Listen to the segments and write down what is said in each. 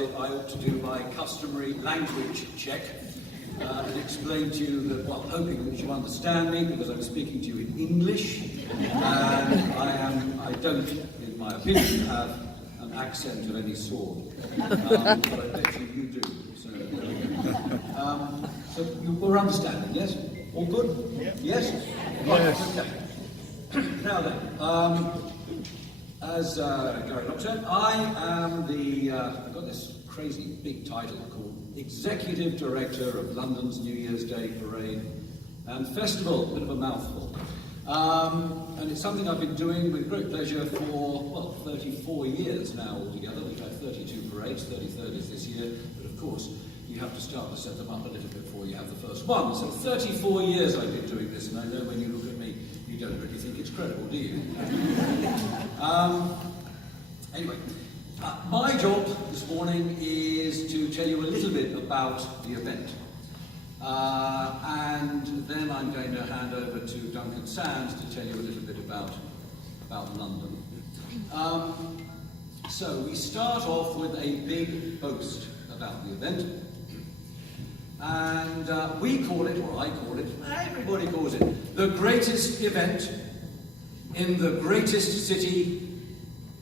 it, I ought to do my customary language check and explain to you that, well, hoping that you understand me because I'm speaking to you in English, and I don't, in my opinion, have an accent of any sort, but I bet you do. So, so we're understanding, yes? All good? Yes? Right, Yes. okay. Now then, as Gary Locke said, I am I've got this crazy big title called Executive Director of London's New Year's Day Parade and Festival, a bit of a mouthful. And it's something I've been doing with great pleasure for, well, 34 years now altogether. We've had 32 parades, 33rd is this year, but of course you have to start to set them up a little bit before you have the first one. So 34 years I've been doing this, and I know when you look at me, you don't really think it's credible, do you? Anyway, my job this morning is to tell you a little bit about the event. And then I'm going to hand over to Duncan Sands to tell you a little bit about London. So we start off with a big boast about the event. And we call it, or I call it, everybody calls it, the greatest event in the greatest city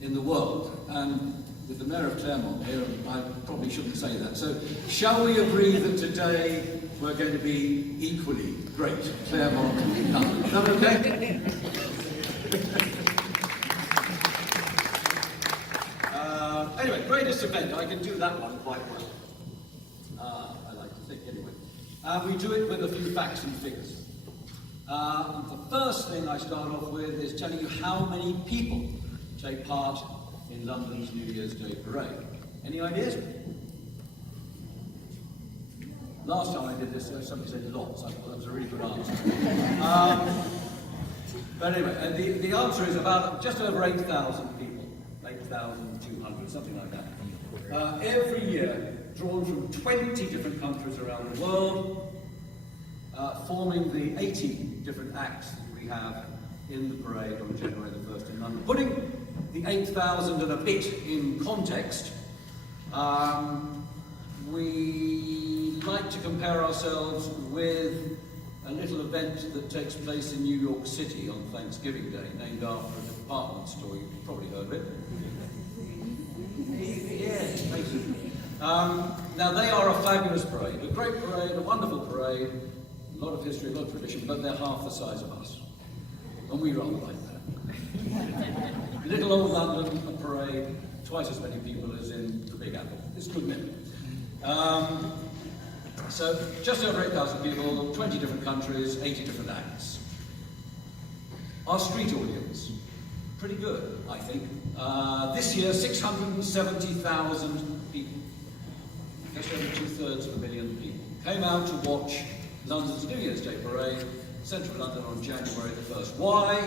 in the world. And with the Mayor of Claremont here, I probably shouldn't say that. So shall we agree that today we're going to be equally great, Claremont and London? Is that okay? Anyway, greatest event, I can do that one quite well. I like to think anyway. We do it with a few facts and figures. The first thing I start off with is telling you how many people take part in London's New Year's Day Parade. Any ideas? Last time I did this, somebody said lots. I thought that was a really good answer. But anyway, the answer is about just over 8,000 people, 8,200, something like that. Every year, drawn from 20 different countries around the world, forming the 80 different acts that we have in the parade on January the 1st in London. Putting the 8,000 and a bit in context, we like to compare ourselves with a little event that takes place in New York City on Thanksgiving Day, named after a department store. You've probably heard of it. Yes, basically. Now they are a fabulous parade, a great parade, a wonderful parade, a lot of history, a lot of tradition, but they're half the size of us. And we rather like that. Little old London, a parade, twice as many people as in the Big Apple. It's good men. So just over 8,000 people, 20 different countries, 80 different acts. Our street audience, pretty good, I think. This year, 670,000 people, just over 2/3 of a million people, came out to watch London's New Year's Day Parade, central London on January the 1st. Why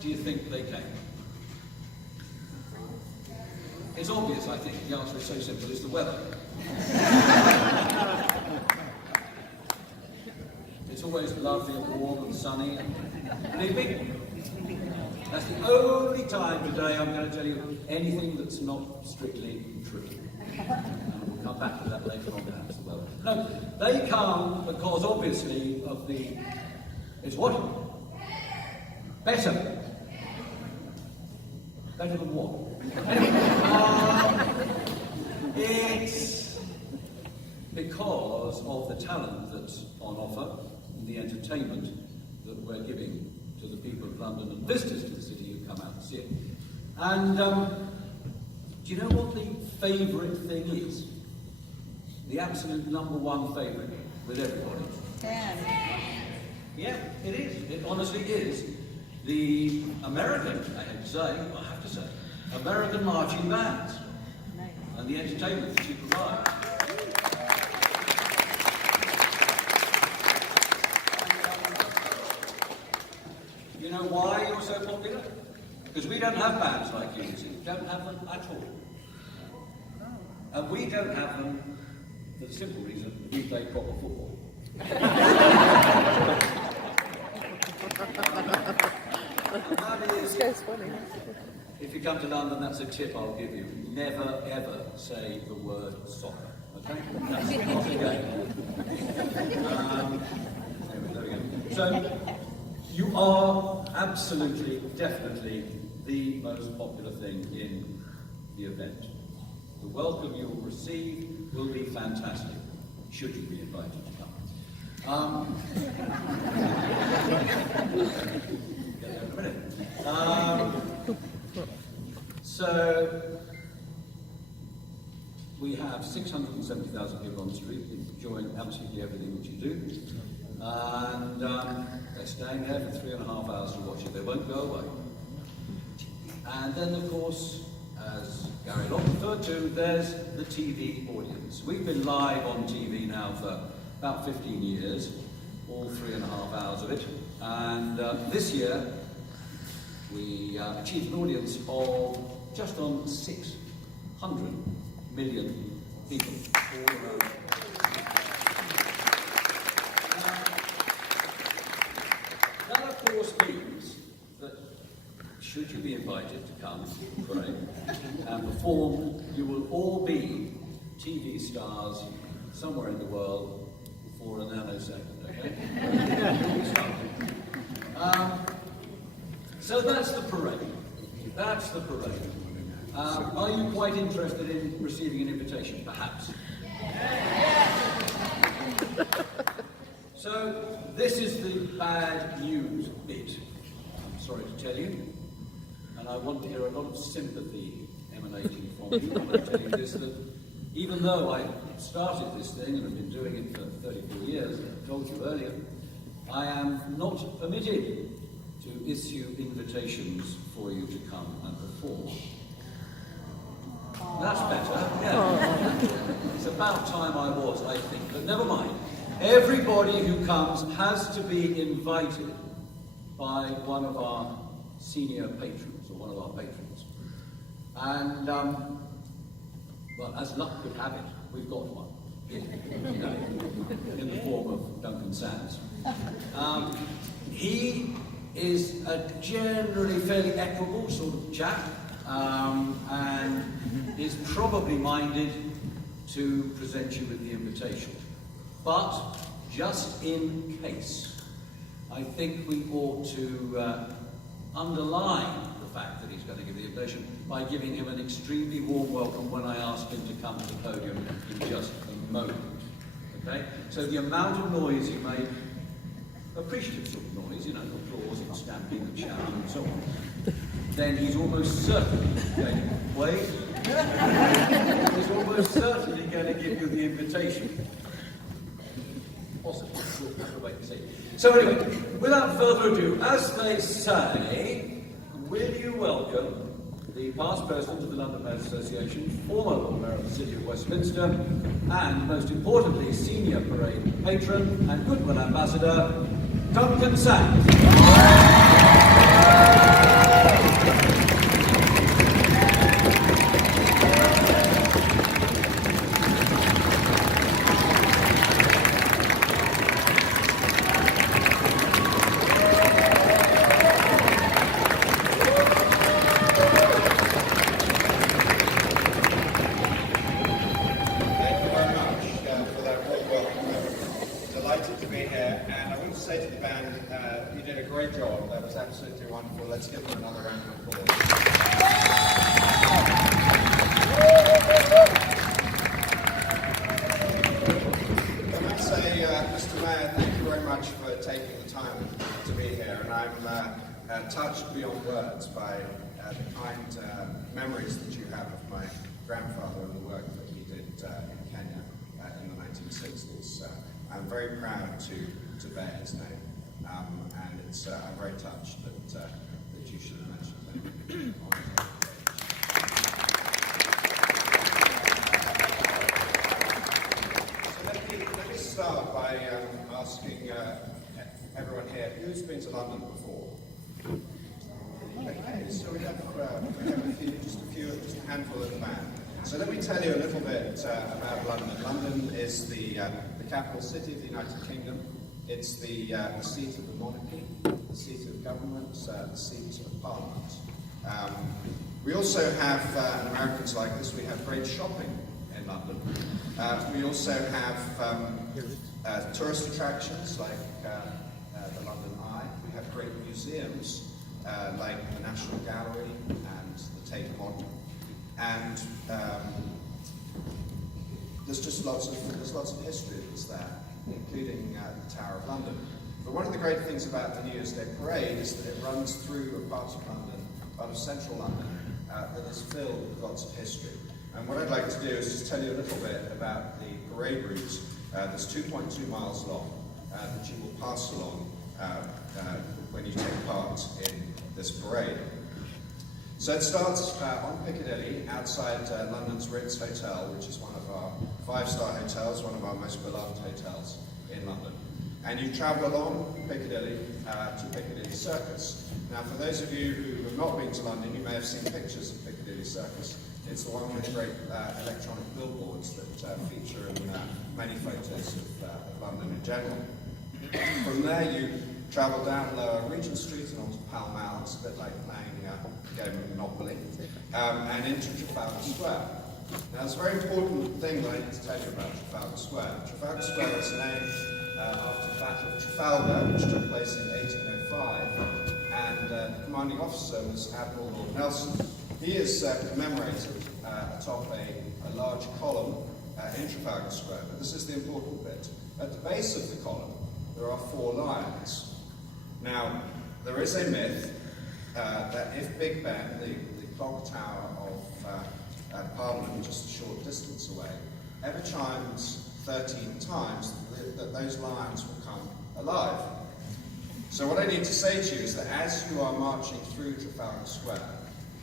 do you think they came? It's obvious, I think. The answer is so simple, it's the weather. It's always lovely and warm and sunny. Believe me, that's the only time today I'm going to tell you anything that's not strictly true. And we'll come back to that later on perhaps as well. No, they come because obviously of the... It's what? Better. Better than what? It's because of the talent that's on offer and the entertainment that we're giving to the people of London and visitors to the city who come out to see it. And do you know what the favourite thing is? The absolute #1 favourite with everybody? Yeah, it is. It honestly is. The American, I hate to say, I have to say, American marching bands and the entertainment that you provide. You know why you're so popular? Because we don't have bands like you, see. We don't have them at all. And we don't have them for the simple reason that we play proper football. That is if you come to London, that's a tip I'll give you. Never, ever say the word soccer. Okay? That's not a game. There we go. So, you are absolutely, definitely the most popular thing in the event. The welcome you will receive will be fantastic, should you be invited to come. Get there in a minute. So, we have 670,000 people on the street enjoying absolutely everything which you do. And they're staying there for 3.5 hours to watch it. They won't go away. And then, of course, as Gary Locke referred to, there's the TV audience. We've been live on TV now for about 15 years, all 3.5 hours of it. And this year, we achieved an audience of just on 600 million people all around. That, of course, means that should you be invited to come, pray, and perform, you will all be TV stars somewhere in the world for a nanosecond, okay? So that's the parade. That's the parade. Are you quite interested in receiving an invitation, perhaps? So, this is the bad news bit, I'm sorry to tell you, and I want to hear a lot of sympathy emanating from you when I tell you this, that even though I started this thing and have been doing it for 34 years, as I told you earlier, I am not permitted to issue invitations for you to come and perform. That's better, yeah. It's about time I was, I think, but never mind. Everybody who comes has to be invited by one of our senior patrons, or one of our patrons. And, well, as luck could have it, we've got one, in the form of Duncan Sands. He is a generally fairly equable sort of chap, and is probably minded to present you with the invitation. But, just in case, I think we ought to underline the fact that he's going to give the invitation by giving him an extremely warm welcome when I ask him to come to the podium in just a moment. Okay? So the amount of noise you make, appreciative sort of noise, you know, applause and stamping and shouting and so on, then he's almost certainly going to wait. He's almost certainly going to give you the invitation. Possibly. We'll have to wait and see. So anyway, without further ado, as they say, will you welcome the past president of the London Mayor's Association, former Lord Mayor of the City of Westminster, and most importantly, senior parade patron and goodwill ambassador, Duncan Sands. Absolutely wonderful. Let's give them another round of applause. Can I say, Mr. Mayor, thank you very much for taking the time to be here, and I'm touched beyond words by the kind memories that you have of my grandfather and the work that he did in Kenya in the 1960s. I'm very proud to bear his name. And it's, I'm very touched that you should have mentioned him. So let me start by asking everyone here, who's been to London before? Okay, so we have just a handful at the back. So let me tell you a little bit about London. London is the capital city of the United Kingdom. It's the seat of the monarchy, the seat of government, the seat of parliament. We also have, and Americans like this, we have great shopping in London. We also have tourist attractions like the London Eye. We have great museums like the National Gallery and the Tate Modern. And there's lots of history that's there, including the Tower of London. But one of the great things about the New Year's Day Parade is that it runs through a part of London, part of central London, that is filled with lots of history. And what I'd like to do is just tell you a little bit about the parade route that's 2.2 miles long, that you will pass along when you take part in this parade. So it starts on Piccadilly, outside London's Ritz Hotel, which is one of our 5-star hotels, one of our most beloved hotels in London. And you travel along Piccadilly to Piccadilly Circus. Now, for those of you who have not been to London, you may have seen pictures of Piccadilly Circus. It's the one with great electronic billboards that feature in many photos of London in general. From there, you travel down Lower Regent Street and onto Pall Mall. It's a bit like playing a game of Monopoly, and into Trafalgar Square. Now, there's a very important thing that I need to tell you about Trafalgar Square. Trafalgar Square is named after the Battle of Trafalgar, which took place in 1805, and the commanding officer was Admiral Lord Nelson. He is commemorated atop a large column in Trafalgar Square, but this is the important bit. At the base of the column, there are 4 lions. Now, there is a myth that if Big Ben, the clock tower of Parliament, just a short distance away, ever chimes 13 times, that those lions will come alive. So what I need to say to you is that as you are marching through Trafalgar Square,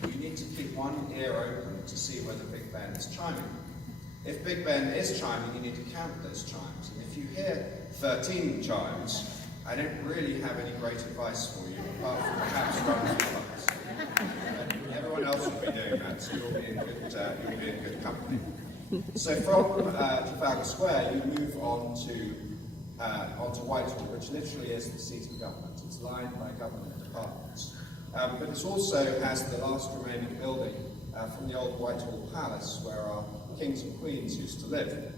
you need to keep one ear open to see whether Big Ben is chiming. If Big Ben is chiming, you need to count those chimes. And if you hear 13 chimes, I don't really have any great advice for you, apart from perhaps run for lights. Everyone else will be doing that, so you'll be in good company. So from Trafalgar Square, you move on onto Whitehall, which literally is the seat of government. It's lined by government departments. But it also has the last remaining building from the old Whitehall Palace, where our kings and queens used to live.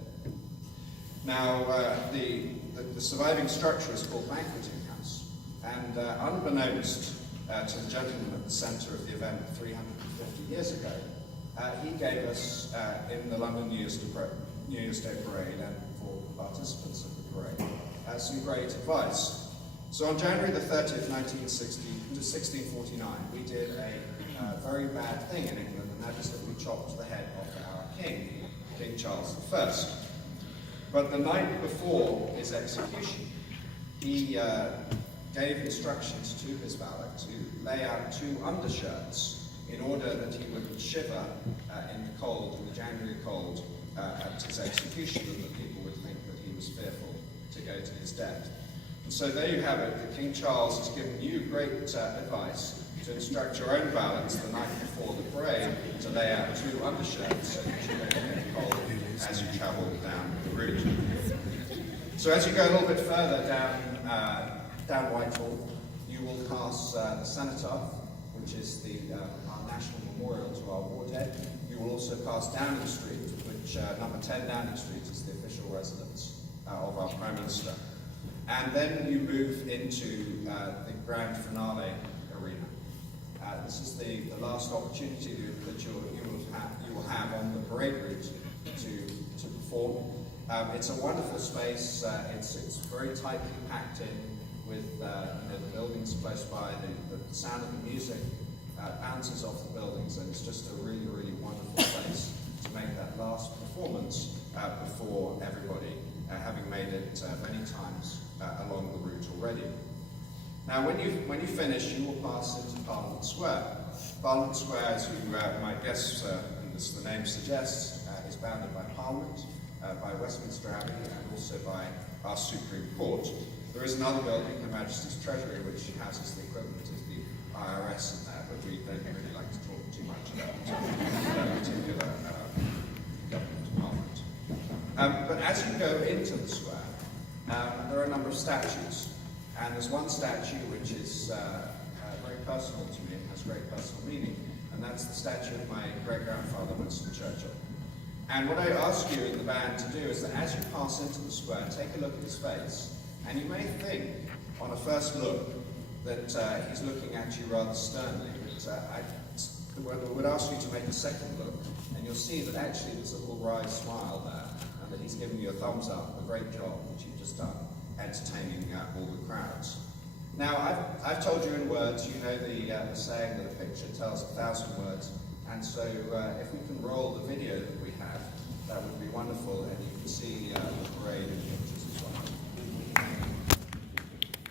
Now, the surviving structure is called Banqueting House, and unbeknownst to the gentleman at the centre of the event 350 years ago, he gave us, in the London New Year's Day Parade and for participants of the parade, some great advice. So on January the 30th, 1649, we did a very bad thing in England, and that is that we chopped the head off our king, King Charles I. But the night before his execution, he gave instructions to his valet to lay out 2 undershirts in order that he would shiver in the cold, in the January cold, at his execution, and that people would think that he was fearful to go to his death. And so there you have it, that King Charles has given you great advice to instruct your own valets the night before the parade to lay out 2 undershirts so that you don't get cold as you travel down the route. So as you go a little bit further down Whitehall, you will pass the Cenotaph, which is our national memorial to our war dead. You will also pass Downing Street, which number 10 Downing Street is the official residence of our Prime Minister. And then you move into the grand finale arena. This is the last opportunity that you will have on the parade route to perform. It's a wonderful space. It's very tightly packed in with the buildings close by. The sound of the music bounces off the buildings, and it's just a really, really wonderful place to make that last performance before everybody, having made it many times along the route already. Now, when you finish, you will pass into Parliament Square. Parliament Square, as you might guess, and as the name suggests, is bounded by Parliament, by Westminster Abbey, and also by our Supreme Court. There is another building, Her Majesty's Treasury, which houses the equivalent of the IRS in there, but we don't really like to talk too much about that particular government department. But as you go into the square, there are a number of statues, and there's one statue which is very personal to me and has great personal meaning, and that's the statue of my great-grandfather, Winston Churchill. And what I ask you in the band to do is that as you pass into the square, take a look at his face, and you may think, on a first look, that he's looking at you rather sternly, but I would ask you to make a second look, and you'll see that actually there's a little wry smile there, and that he's giving you a thumbs up, a great job that you've just done, entertaining all the crowds. Now, I've told you in words, you know the saying that a picture tells 1,000 words, and so if we can roll the video that we have, that would be wonderful, and you can see the parade in pictures as well.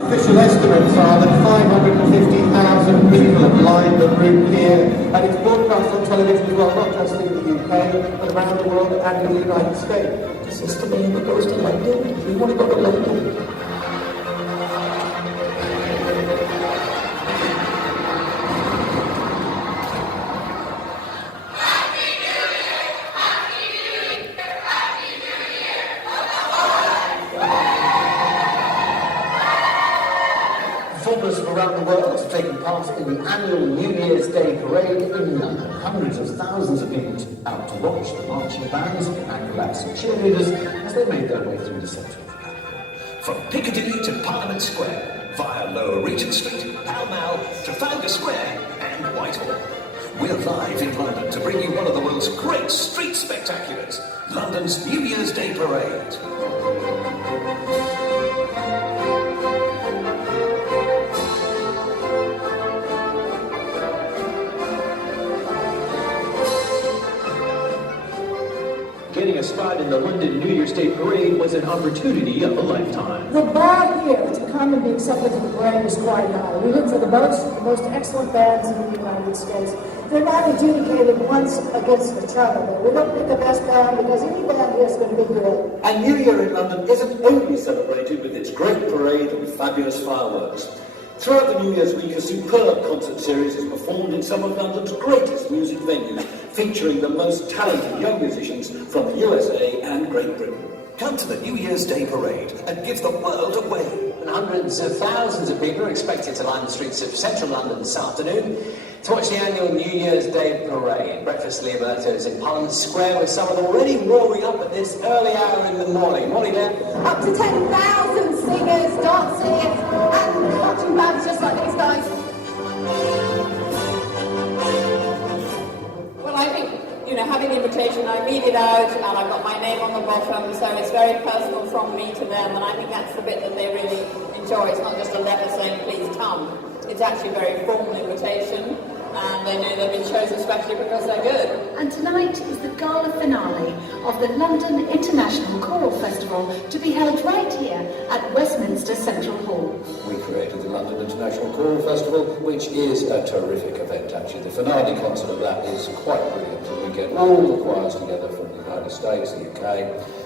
Official estimates are that 550,000 people have lined the route here, and it's broadcast on television as well, not just in the UK, but around the world and in the United States. Is this the man that goes to London? We want to go to London. Performers from around the world have taken part in the annual New Year's Day parade in London. Hundreds of thousands of people out to watch the marching bands, acrobats and cheerleaders as they made their way through the centre of the capital. From Piccadilly to Parliament Square, via Lower Regent Street, Pall Mall, Trafalgar Square and Whitehall. We're live in London to bring you one of the world's great street spectaculars, London's New Year's Day Parade. Getting a spot in the London New Year's Day Parade was an opportunity of a lifetime. The bar here to come and be accepted to the parade is quite high. We look for the most excellent bands in the United States. They're not adjudicated once against each other. We don't pick the best band because any band here is going to be good. And New Year in London isn't only celebrated with its great parade and fabulous fireworks. Throughout the New Year's week, a superb concert series is performed in some of London's greatest music venues, featuring the most talented young musicians from the USA and Great Britain. Come to the New Year's Day Parade and give the world away. And hundreds of thousands of people are expected to line the streets of central London this afternoon to watch the annual New Year's Day Parade. Breakfast Libertos in Parliament Square with someone already warming up at this early hour in the morning. Morning there. Up to 10,000 singers, dancing, and marching bands just like these guys. Well, I think, having the invitation, I read it out, and I've got my name on the bottom, so it's very personal from me to them, and I think that's the bit that they really enjoy. It's not just a letter saying, please come. It's actually a very formal invitation, and they know they've been chosen especially because they're good. And tonight is the gala finale of the London International Choral Festival, to be held right here at Westminster Central Hall. We created the London International Choral Festival, which is a terrific event actually. The finale concert of that is quite brilliant. We get all the choirs together from the United States, the UK,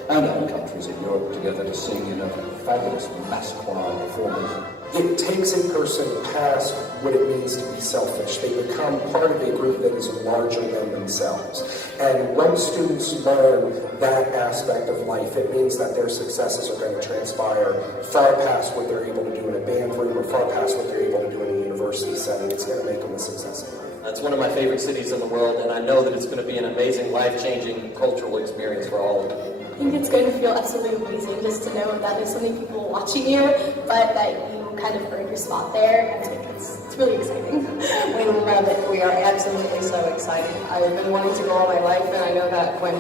and other countries in Europe together to sing in a fabulous mass choir performance. It takes a person past what it means to be selfish. They become part of a group that is larger than themselves. And when students learn that aspect of life, it means that their successes are going to transpire far past what they're able to do in a band room or far past what they're able to do in a university setting. It's going to make them a success in life. It's one of my favorite cities in the world, and I know that it's going to be an amazing, life-changing cultural experience for all of you. I think it's going to feel absolutely amazing just to know that there's so many people watching you, but that you kind of earned your spot there. I think it's really exciting. We love it. We are absolutely so excited. I've been wanting to go all my life, and I know that when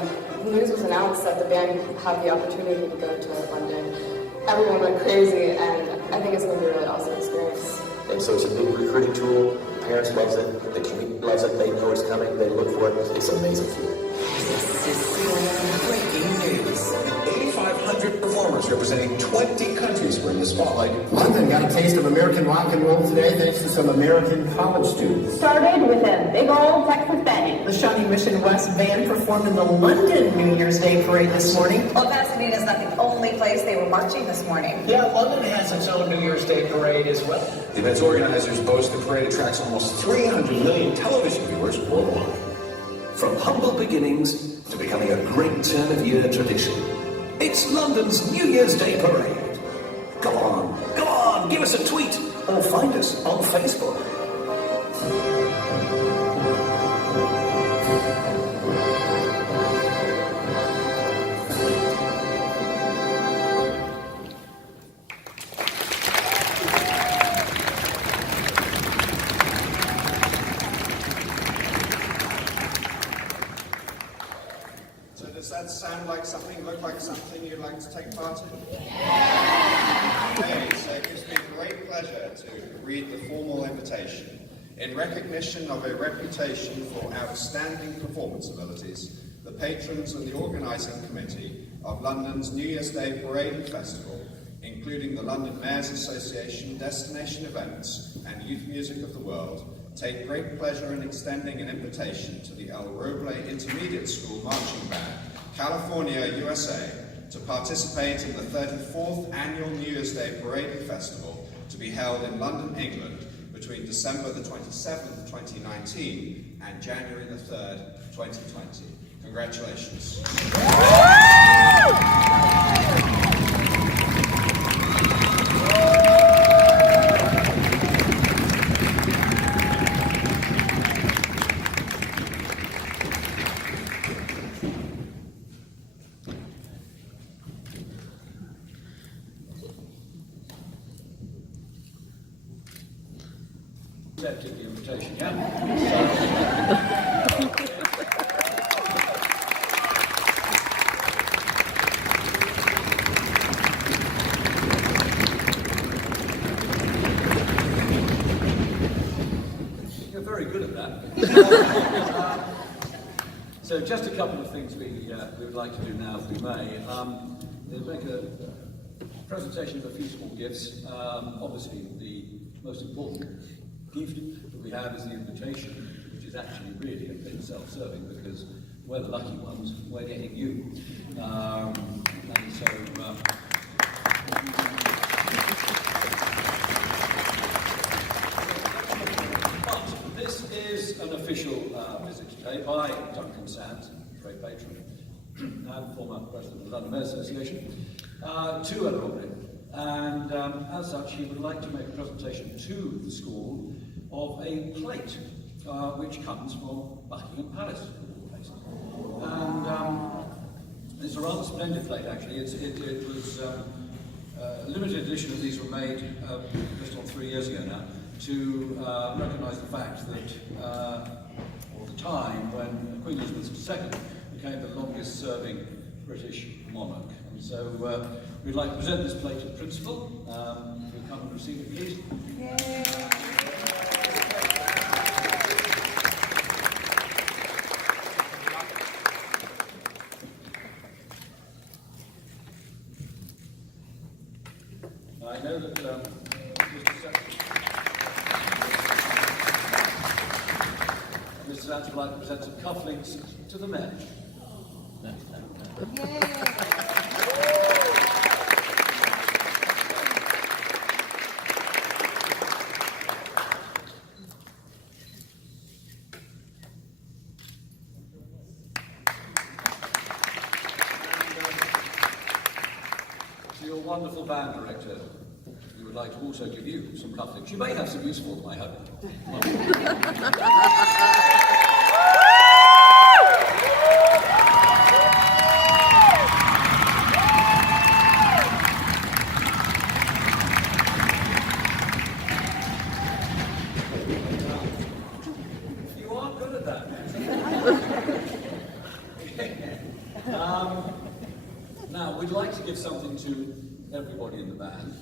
the news was announced that the band have the opportunity to go to London, everyone went crazy, and I think it's going to be a really awesome experience. And so it's a big recruiting tool. The parents loves it. The community loves it. They know it's coming. They look for it. It's an amazing feeling. This is breaking news. 8,500 performers representing 20 countries were in the spotlight. London got a taste of American rock and roll today thanks to some American college students. Started with a big old Texas bang. The Shawnee Mission West Band performed in the London New Year's Day Parade this morning. Well, Pasadena's not the only place they were marching this morning. Yeah, London has its own New Year's Day Parade as well. The event's organizers boast the parade attracts almost 300 million television viewers worldwide. From humble beginnings to becoming a great turn-of-year tradition, it's London's New Year's Day Parade. Go on, give us a tweet or find us on Facebook. So does that sound like something, look like something you'd like to take part in? Okay, so it gives me great pleasure to read the formal invitation. In recognition of a reputation for outstanding performance abilities, the patrons and the organising committee of London's New Year's Day Parade and Festival, including the London Mayors Association, Destination Events and Youth Music of the World, take great pleasure in extending an invitation to the El Roble Intermediate School Marching Band, California, USA, to participate in the 34th Annual New Year's Day Parade and Festival to be held in London, England, between December the 27th, 2019 and January the 3rd, 2020. Congratulations. Accepted the invitation, yeah? You're very good at that. So just a couple of things we would like to do now, if we may. We'll make a presentation of a few small gifts. Obviously, the most important gift that we have is the invitation, which is actually really a bit self-serving because we're the lucky ones, we're getting you. And so, but this is an official visit today by Duncan Sands, great patron, and former president of the London Mayors Association, to El Roble. And as such, he would like to make a presentation to the school of a plate which comes from Buckingham Palace. And it's a rather splendid plate, actually. It was a limited edition of these were made just on 3 years ago now to recognise the fact that, or the time when Queen Elizabeth II became the longest serving British monarch. And so we'd like to present this plate to the principal. You'll come and receive it, please. Yay. I know that Mr. Sands would like to present some cufflinks to the men. To your wonderful band director, we would like to also give you some cufflinks. You may have some use for them, I hope. You are good at that. Now, we'd like to give something to everybody in the band.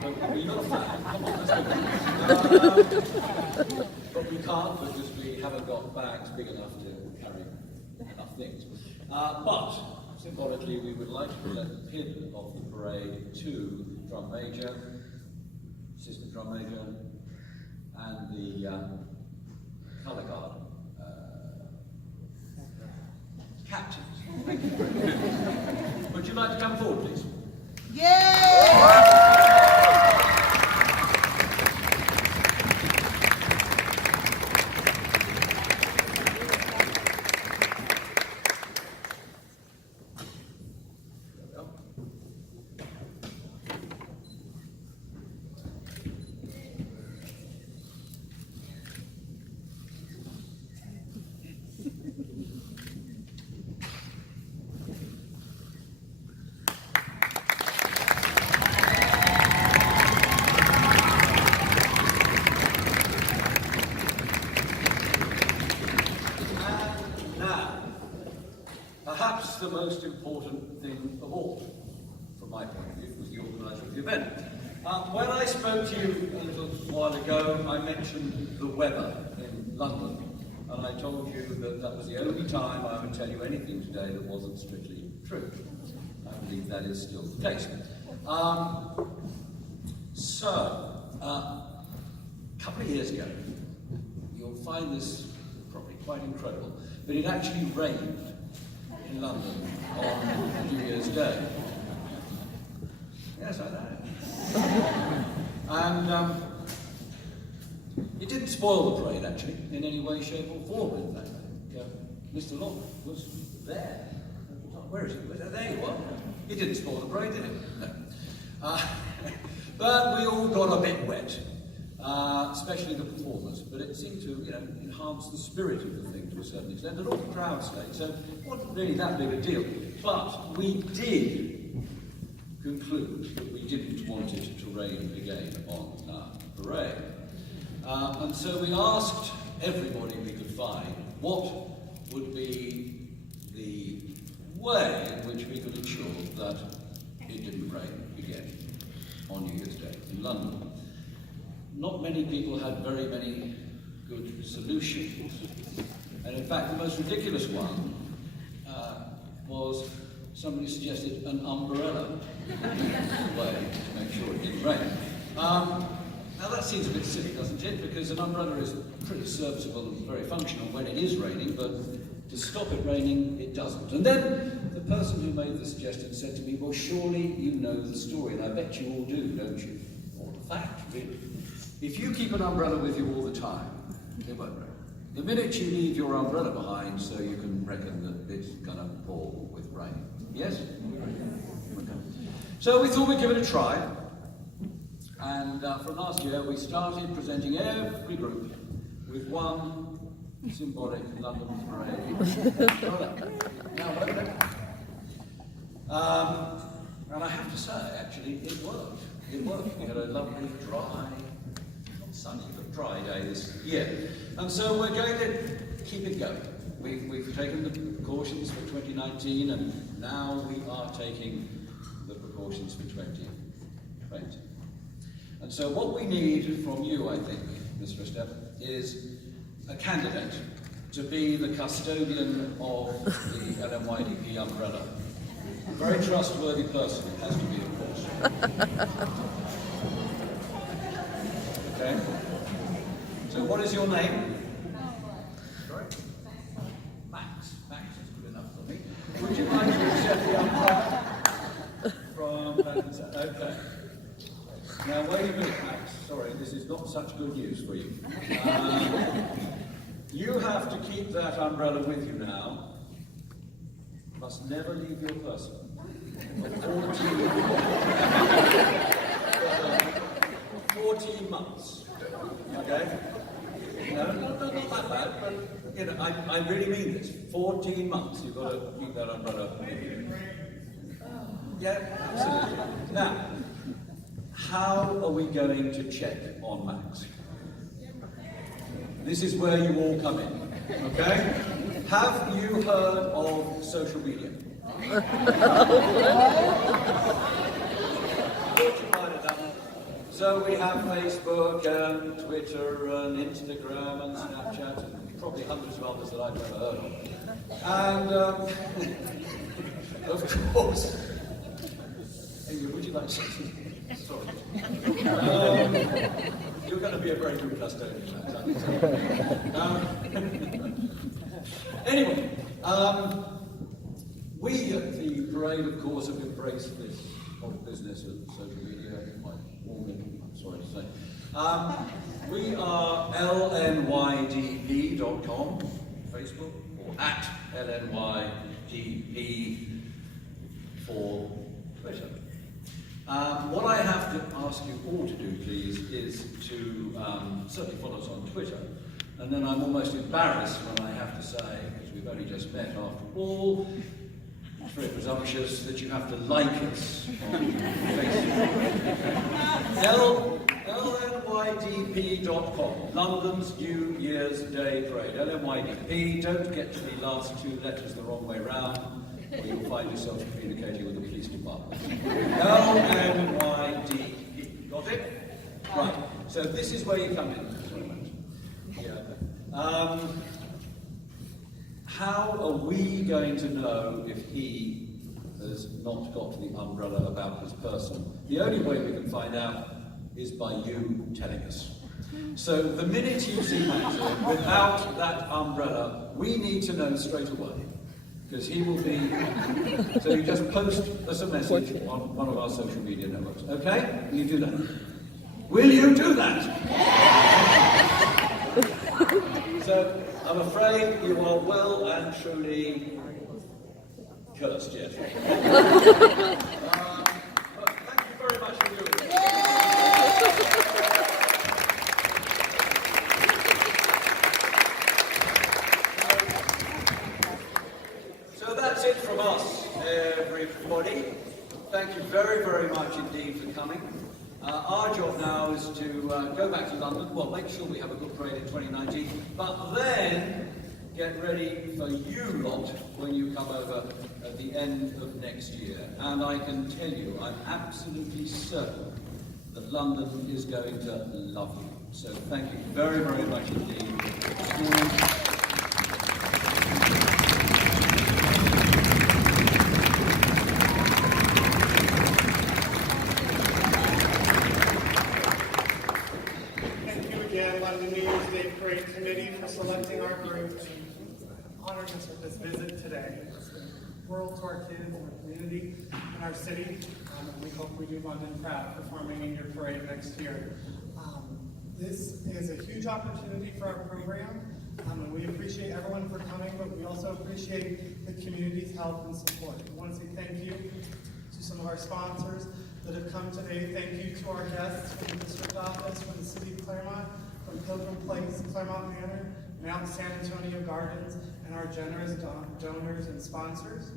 But you're not a fan. Come on, let's go. But we can't because we haven't got bags big enough to carry enough things. But symbolically, we would like to present the pin of the parade to drum major, assistant drum major, and the colour guard captains. Thank you. Would you like to come forward, please? the most important thing of all, from my point of view, as the organiser of the event. When I spoke to you a little while ago, I mentioned the weather in London, and I told you that that was the only time I would tell you anything today that wasn't strictly true. I believe that is still the case. A couple of years ago, you'll find this probably quite incredible, but it actually rained in London on New Year's Day. Yes, I know. And it didn't spoil the parade, actually, in any way, shape or form, in fact. Mr. Locke was there. Where is he? There you are. It didn't spoil the parade, did it? No. But we all got a bit wet, especially the performers. But it seemed to, enhance the spirit of the thing to a certain extent, and all the crowd stayed. So it wasn't really that big a deal. But we did conclude that we didn't want it to rain again on our parade. And so we asked everybody we could find what would be the way in which we could ensure that it didn't rain again on New Year's Day in London. Not many people had very many good solutions. And in fact, the most ridiculous one was somebody suggested an umbrella way to make sure it didn't rain. Now that seems a bit silly, doesn't it? Because an umbrella is pretty serviceable and very functional when it is raining, but to stop it raining, it doesn't. And then the person who made the suggestion said to me, well, surely you know the story, and I bet you all do, don't you? Or the fact, really. If you keep an umbrella with you all the time, it won't rain. The minute you leave your umbrella behind, so you can reckon that it's going to pour with rain. Yes? Okay. So we thought we'd give it a try. And from last year, we started presenting every group with one symbolic London parade. And I have to say, actually, it worked. It worked. We had a lovely, dry, not sunny, but dry day this year. And so we're going to keep it going. We've taken the precautions for 2019, and now we are taking the precautions for 2020. And so what we need from you, I think, Ms. Rister, is a candidate to be the custodian of the LMYDP umbrella. A very trustworthy person, it has to be, of course. Okay? So what is your name? Sorry? Max. Max is good enough for me. Would you like to accept the umbrella from... Okay. Now, wait a minute, Max. Sorry, this is not such good news for you. You have to keep that umbrella with you now. You must never leave your person. For 14 months. Okay? No, not that bad, but I really mean this. 14 months you've got to keep that umbrella with you. Yeah, absolutely. Now, how are we going to check on Max? This is where you all come in, okay? Have you heard of social media? So we have Facebook and Twitter and Instagram and Snapchat and probably hundreds of others that I've never heard of. And of course, would you like to say something? Sorry. You're going to be a very good custodian. Anyway, we at the parade, of course, have embraced this whole business of social media, quite warmly, I'm sorry to say. We are lnydp.com, Facebook, or at lnydp for Twitter. What I have to ask you all to do, please, is to certainly follow us on Twitter. And then I'm almost embarrassed when I have to say, because we've only just met after all, it's very presumptuous that you have to like us on Facebook. lnydp.com, London's New Year's Day Parade. LMYDP, don't get to the last two letters the wrong way round. or you'll find yourself communicating with the police department. LMYDE. Got it? Right. So this is where you come in. Yeah. How are we going to know if he has not got the umbrella about his person? The only way we can find out is by you telling us. So the minute you see Max without that umbrella, we need to know straight away. Because he will be... So you just post us a message on one of our social media networks. Okay? Will you do that? Will you do that? So I'm afraid you are well and truly cursed, yes. Thank you very much for doing it. So that's it from us, everybody. Thank you very, very much indeed for coming. Our job now is to go back to London, well, make sure we have a good parade in 2019, but then get ready for you lot when you come over at the end of next year. And I can tell you, I'm absolutely certain that London is going to love you. So thank you very, very much indeed. Selecting our group and honoring us with this visit today. It's the world to our kids and our community and our city, and we hope we do London proud performing in your parade next year. This is a huge opportunity for our program, and we appreciate everyone for coming, but we also appreciate the community's help and support. We want to say thank you to some of our sponsors that have come today. Thank you to our guests from the district office, from the city of Claremont, from Pilgrim Place, Claremont Manor, Mount San Antonio Gardens, and our generous donors and sponsors.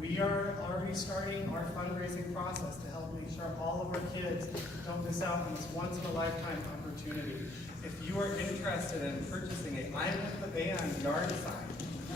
We are already starting our fundraising process to help make sure all of our kids don't miss out on this once-in-a-lifetime opportunity. If you are interested in purchasing a I'm with the Band yard sign,